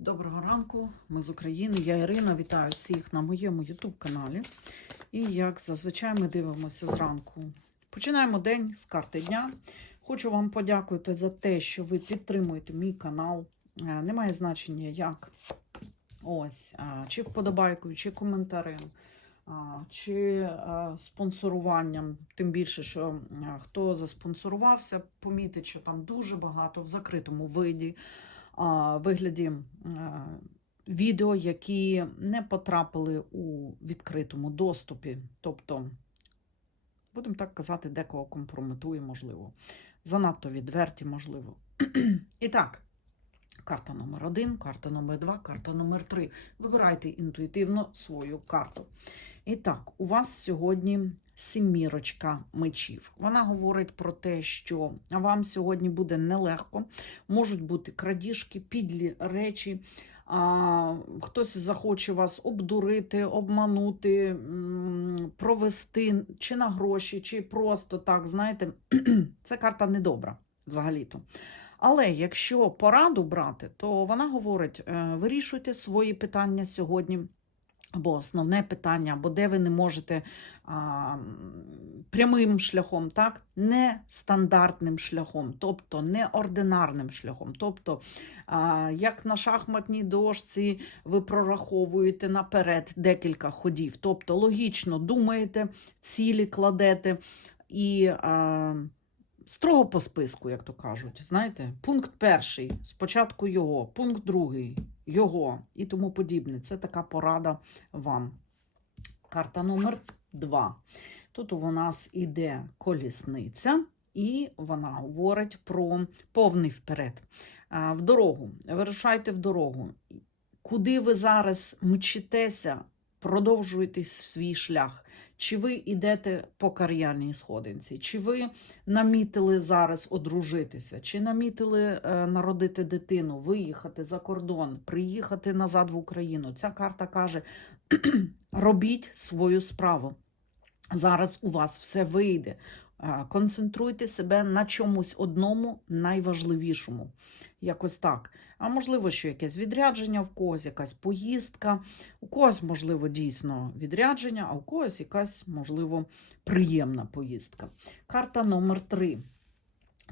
Доброго ранку, ми з України. Я Ірина. Вітаю всіх на моєму YouTube каналі. І як зазвичай ми дивимося зранку. Починаємо день з карти дня. Хочу вам подякувати за те, що ви підтримуєте мій канал. Е, Немає значення, як ось, е, чи вподобайкою, чи коментарем, чи е, спонсоруванням. Тим більше, що хто заспонсорувався, помітить, що там дуже багато в закритому виді вигляді відео, які не потрапили у відкритому доступі. Тобто, будемо так казати, декого компрометує, можливо. Занадто відверті, можливо. І так, карта номер один, карта номер два, карта номер три. Вибирайте інтуїтивно свою карту. І так, у вас сьогодні сімірочка мечів. Вона говорить про те, що вам сьогодні буде нелегко, можуть бути крадіжки, підлі речі. А, хтось захоче вас обдурити, обманути, провести чи на гроші, чи просто так, знаєте, це карта недобра взагалі-то. Але якщо пораду брати, то вона говорить: е, вирішуйте свої питання сьогодні. Або основне питання, або де ви не можете а, прямим шляхом, так, не стандартним шляхом, тобто неординарним шляхом. Тобто, а, як на шахматній дошці ви прораховуєте наперед декілька ходів, тобто логічно думаєте, цілі кладете і. А, Строго по списку, як то кажуть. Знаєте, пункт перший, спочатку його, пункт другий, його і тому подібне. Це така порада вам. Карта номер два. Тут у нас іде колісниця, і вона говорить про повний вперед. В дорогу. Вирушайте в дорогу. Куди ви зараз мчитеся, продовжуєте свій шлях. Чи ви йдете по кар'єрній сходинці, чи ви намітили зараз одружитися, чи намітили е, народити дитину, виїхати за кордон, приїхати назад в Україну. Ця карта каже: робіть свою справу. Зараз у вас все вийде. Концентруйте себе на чомусь одному найважливішому. Якось так. А можливо, що якесь відрядження в когось, якась поїздка. У когось, можливо, дійсно відрядження, а у когось якась, можливо, приємна поїздка. Карта номер три.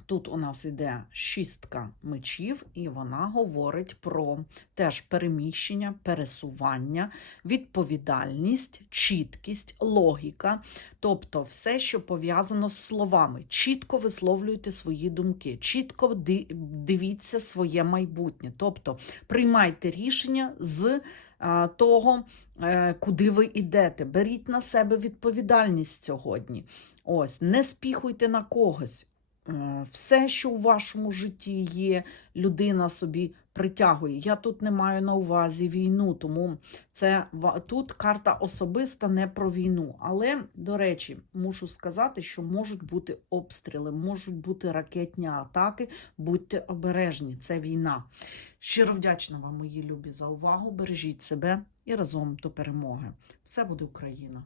Тут у нас іде шістка мечів, і вона говорить про теж переміщення, пересування, відповідальність, чіткість, логіка, тобто все, що пов'язано з словами. Чітко висловлюйте свої думки, чітко дивіться своє майбутнє, тобто приймайте рішення з того, е, куди ви йдете. Беріть на себе відповідальність сьогодні. Ось, не спіхуйте на когось. Е, Все, що у вашому житті є, людина собі притягує. Я тут не маю на увазі війну, тому це тут карта особиста не про війну. Але, до речі, мушу сказати, що можуть бути обстріли, можуть бути ракетні атаки. Будьте обережні, це війна. Щиро вдячна вам, мої любі, за увагу. Бережіть себе і разом до перемоги. Все буде Україна!